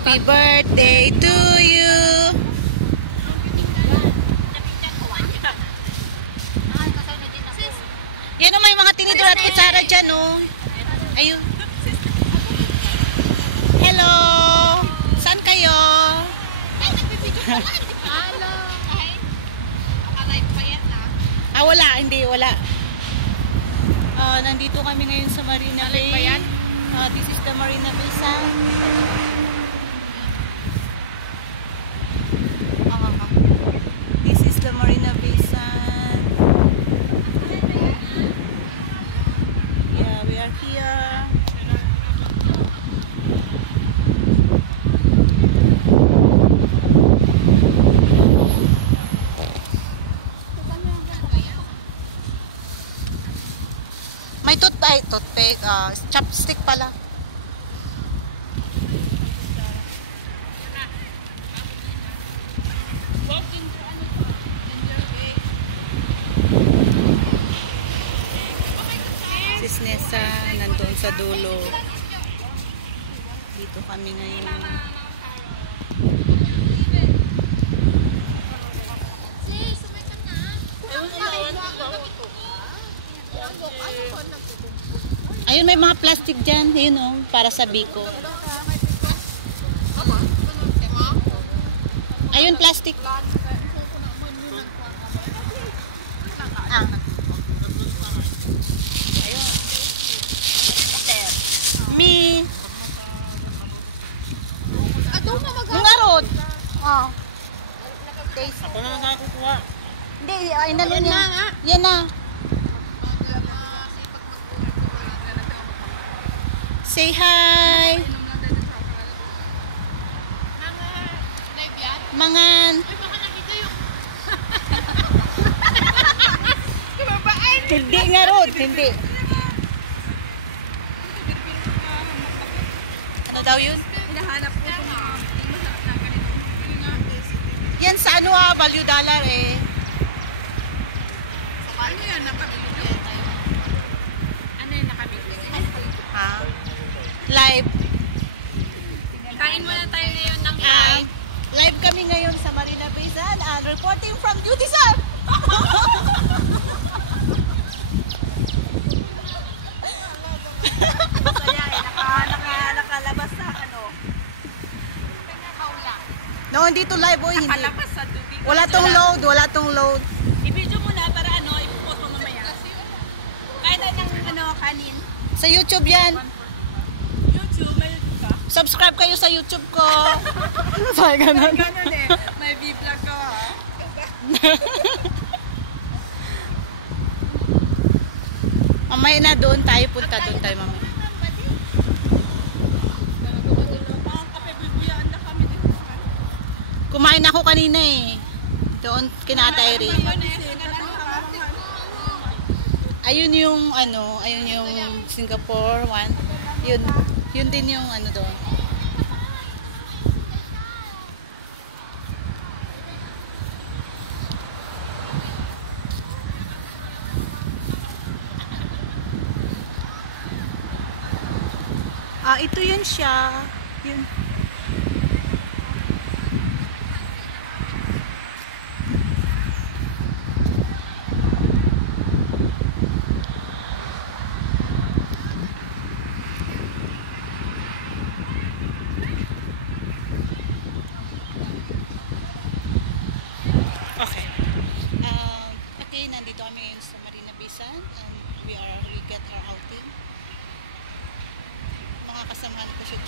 Happy birthday to you. Yan o, may mga tinidor at kutsara dyan o. Ayun. Hello. Saan kayo? Hello. Naka-live pa yan Ah, wala. Hindi, wala. Nandito kami ngayon sa Marina Bay. This is the Marina Bay Sand. This is the Marina Bay Sand. Yeah, we are here. May toothpick, chopstick pala. Sis Nessa, nandun sa dulo. Dito kami ngayon. Ayun, may mga plastic dyan. Ayun o, para sa biko. Ayun, plastic. Me. Mungarot. Ako na lang kukuha. Hindi, ay na niya. Yan na. Say hi. Mangan. Hindi nga Rod, hindi. Ano daw yun? Hinahanap ko kung Yan sa ano value dollar eh. ano yan, nakabili tayo. Ano yan, nakabili? Live. Kain muna tayo ngayon ng Hi. Live kami ngayon sa Marina Bay Sand and reporting from Duty Sir. Masaya eh, nakalabas sa ano. No, hindi to live boy, hindi. Nakalabas sa dubi. Wala tong load. I-video mo na para ano, ipopost mo mamaya. Kahit ng kanin. Sa YouTube yan. YouTube, may YouTube ka? Subscribe kayo sa YouTube ko. Say ganun. Ganun eh, may vlog ka ha. Mamaya na doon tayo, punta doon tayo mamaya. Kumain ako kanina eh. Doon kina Ate Irene. Ayun yung ano, ayun yung Singapore one. Yun din yung ano doon. Ito yun siya. Yun. Okay. Okay, nandito kami ngayon sa Marina Bay Sand and we get our outing. Mga kasamahan ko siya